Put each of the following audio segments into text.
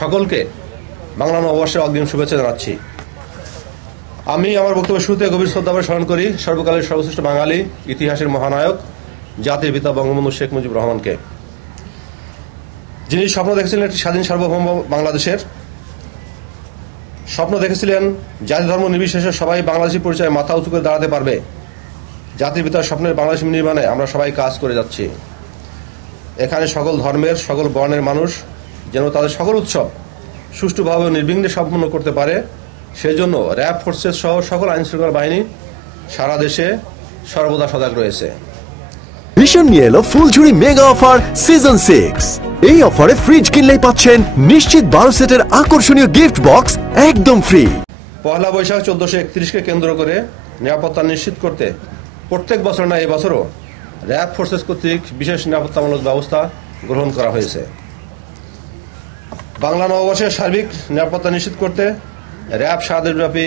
সকলকে বাংলা নববর্ষের অগ্রিম শুভেচ্ছা জানাচ্ছি। আমি আমার বক্তব্যের শুরুতে গভীর শ্রদ্ধাভরে স্মরণ করি সর্বকালের সর্বশ্রেষ্ঠ বাঙালি, ইতিহাসের মহানায়ক, জাতির পিতা বঙ্গবন্ধু শেখ মুজিবুর রহমানকে, যিনি স্বপ্ন দেখেছিলেন একটি স্বাধীন সার্বভৌম বাংলাদেশের। স্বপ্ন দেখেছিলেন জাতি ধর্ম নির্বিশেষে সবাই বাংলাদেশী পরিচয়ে মাথা উঁচু করে দাঁড়াতে পারবে। জাতির পিতার স্বপ্নের বাংলাদেশ নির্মাণে আমরা সবাই কাজ করে যাচ্ছি। এখানে সকল ধর্মের, সকল বর্ণের মানুষ যেন তাদের সকল উৎসব সুষ্ঠুভাবে ও নির্বিঘ্নে সম্পন্ন করতে পারে, সেজন্য র্যাব ফোর্সেস সহ সকল আইনশৃঙ্খলা বাহিনী সারা দেশে সর্বদা সজাগ রয়েছে। ভীষণ নিয়ে এলো ফুলঝুরি মেগা অফার সিজন 6। এই অফারে ফ্রিজ কিনলেই পাচ্ছেন নিশ্চিত 12 সেটের আকর্ষণীয় গিফট বক্স একদম ফ্রি। পহেলা বৈশাখ 1431কে কেন্দ্র করে নিরাপত্তা নিশ্চিত করতে প্রত্যেক বছর না এবছরও র্যাব ফোর্সেস কর্তৃক বিশেষ নিরাপত্তামূলক ব্যবস্থা গ্রহণ করা হয়েছে। বাংলা নববর্ষের সার্বিক নিরাপত্তা নিশ্চিত করতে র্যাব সারা দেশব্যাপী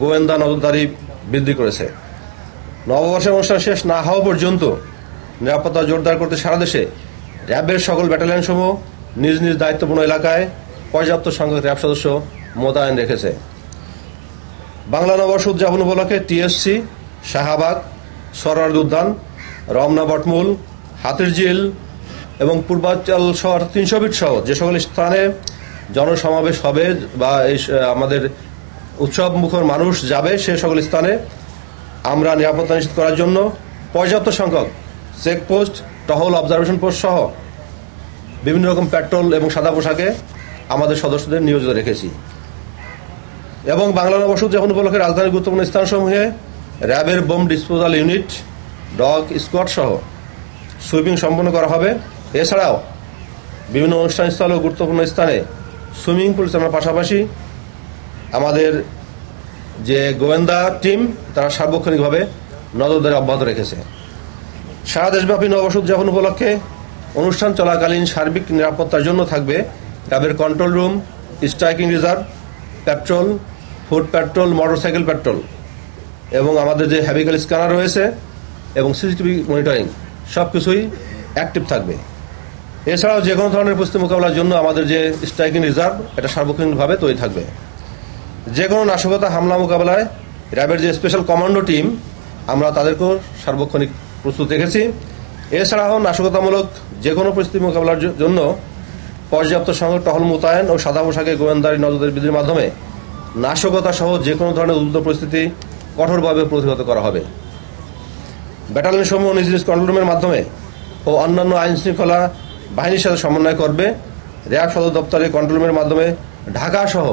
গোয়েন্দা নজরদারি বৃদ্ধি করেছে। নববর্ষের অনুষ্ঠান শেষ না হওয়া পর্যন্ত নিরাপত্তা জোরদার করতে সারা দেশে র্যাবের সকল ব্যাটালিয়নসমূহ নিজ নিজ দায়িত্বপূর্ণ এলাকায় পর্যাপ্ত সংখ্যক র্যাব সদস্য মোতায়েন রেখেছে। বাংলা নববর্ষ উদযাপন উপলক্ষে টিএসসি, শাহবাগ, সরোয়ার্দী উদ্যান, রমনা বটমূল, হাতিরঝিল এবং পূর্বাঞ্চল শহর 300 ফিট সহ যে সকল স্থানে জনসমাবেশ হবে বা আমাদের উৎসব মুখর মানুষ যাবে, সে সকল স্থানে আমরা নিরাপত্তা নিশ্চিত করার জন্য পর্যাপ্ত সংখ্যক চেকপোস্ট, টহল, অবজারভেশন পোস্ট সহ বিভিন্ন রকম পেট্রোল এবং সাদা পোশাকে আমাদের সদস্যদের নিয়োজিত রেখেছি। এবং বাংলা নববর্ষ উদযাপন উপলক্ষে রাজধানীর গুরুত্বপূর্ণ স্থানসমূহে র্যাবের bomb disposal unit, dog squad সহ সুইপিং সম্পন্ন করা হবে। এছাড়াও বিভিন্ন অনুষ্ঠানস্থল ও গুরুত্বপূর্ণ স্থানে সুইমিং পুল চালানোর পাশাপাশি আমাদের যে গোয়েন্দা টিম তারা সার্বক্ষণিকভাবে নজরদারি অব্যাহত রেখেছে। সারা দেশব্যাপী নববর্ষ উদযাপন উপলক্ষে অনুষ্ঠান চলাকালীন সার্বিক নিরাপত্তার জন্য থাকবে র্যাবের control room, striking reserve, petrol, food petrol, motorcycle petrol এবং আমাদের যে হ্যাভিক্যাল স্ক্যানার রয়েছে এবং সিসিটিভি মনিটরিং সবকিছুই অ্যাক্টিভ থাকবে। এছাড়াও যে কোনো ধরনের পরিস্থিতি মোকাবেলার জন্য আমাদের যে স্ট্রাইকিং রিজার্ভ এটা সার্বক্ষণিকভাবে তৈরি থাকবে। যে কোনো নাশকতা হামলা মোকাবেলায় র্যাবের যে স্পেশাল কমান্ডো টিম আমরা তাদেরকেও সার্বক্ষণিক প্রস্তুত রেখেছি। এছাড়াও নাশকতামূলক যে কোনো পরিস্থিতি মোকাবেলার জন্য পর্যাপ্ত সংখ্যক টহল মোতায়েন ও সাদা পোশাকে গোয়েন্দারি নজরদারি বৃদ্ধির মাধ্যমে নাশকতা সহ যে কোনো ধরনের উদ্ভূত পরিস্থিতি কঠোরভাবে প্রতিহত করা হবে। ব্যাটালিয়ন সমূহ নিজ নিজ কন্ট্রোল রুমের মাধ্যমে ও অন্যান্য আইন শৃঙ্খলা বাহিনীর সাথে সমন্বয় করবে। র্যাব সদর দপ্তরের কন্ট্রোল রুমের মাধ্যমে ঢাকা সহ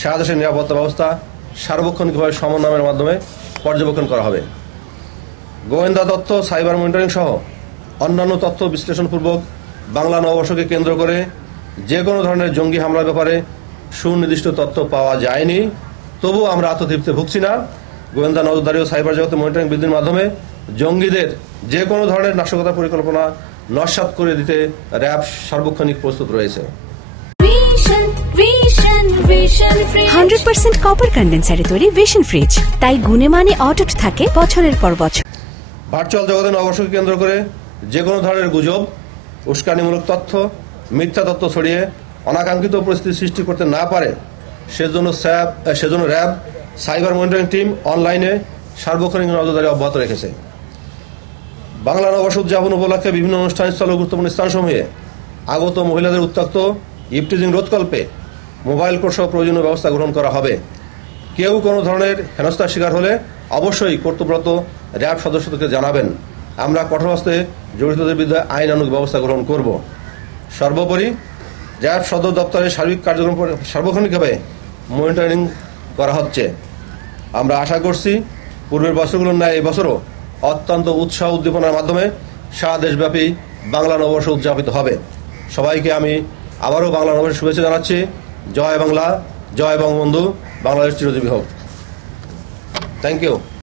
সারা দেশের নিরাপত্তা ব্যবস্থা সার্বক্ষণিকভাবে সমন্বয়ের মাধ্যমে পর্যবেক্ষণ করা হবে। গোয়েন্দা তথ্য, সাইবার মনিটরিং সহ অন্যান্য তথ্য বিশ্লেষণপূর্বক বাংলা নববর্ষকে কেন্দ্র করে যে কোনো ধরনের জঙ্গি হামলার ব্যাপারে সুনির্দিষ্ট তথ্য পাওয়া যায়নি। তবু আমরা আত্মতৃপ্তিতে ভুগছি না। গোয়েন্দা নজরদারি ও সাইবার জগতে মনিটরিং বৃদ্ধির মাধ্যমে জঙ্গিদের যে কোনো ধরনের নাশকতা পরিকল্পনা নস্যাৎ করে দিতে র্যাব সার্বক্ষণিক প্রস্তুত রয়েছে। 100% কপার কন্ডেন্সারে তৈরি ভিশন ফ্রিজ, তাই গুণে মানে অটুট থাকে বছরের পর বছর। ভার্চুয়াল জগতে নববর্ষকে কেন্দ্র করে যে কোনো ধরনের গুজব, উস্কানিমূলক তথ্য, মিথ্যা তথ্য ছড়িয়ে অনাকাঙ্ক্ষিত পরিস্থিতি সৃষ্টি করতে না পারে সেজন্য র্যাব সাইবার মনিটরিং টিম অনলাইনে সার্বক্ষণিক নজরদারি অব্যাহত রেখেছে। বাংলা নববর্ষ উদযাপন উপলক্ষে বিভিন্ন অনুষ্ঠানস্থল ও গুরুত্বপূর্ণ স্থানসমূহে আগত মহিলাদের উত্ত্যক্ত ইভটিজিং রোধকল্পে মোবাইল কোর্ট সহ প্রয়োজনীয় ব্যবস্থা গ্রহণ করা হবে। কেউ কোনো ধরনের হেনস্থার শিকার হলে অবশ্যই কর্তব্যরত র্যাব সদস্যদেরকে জানাবেন। আমরা কঠোর হস্তে জড়িতদের বিরুদ্ধে আইনানুগ ব্যবস্থা গ্রহণ করব। সর্বোপরি র্যাব সদর দপ্তরের সার্বিক কার্যক্রম সার্বক্ষণিকভাবে মনিটরিং করা হচ্ছে। আমরা আশা করছি পূর্বের বছরগুলোর ন্যায় এবছরও অত্যন্ত উৎসাহ উদ্দীপনার মাধ্যমে সারা দেশব্যাপী বাংলা নববর্ষ উদযাপিত হবে। সবাইকে আমি আবারও বাংলা নববর্ষের শুভেচ্ছা জানাচ্ছি। জয় বাংলা, জয় বঙ্গবন্ধু, বাংলাদেশ চিরজীবী হোক। Thank you.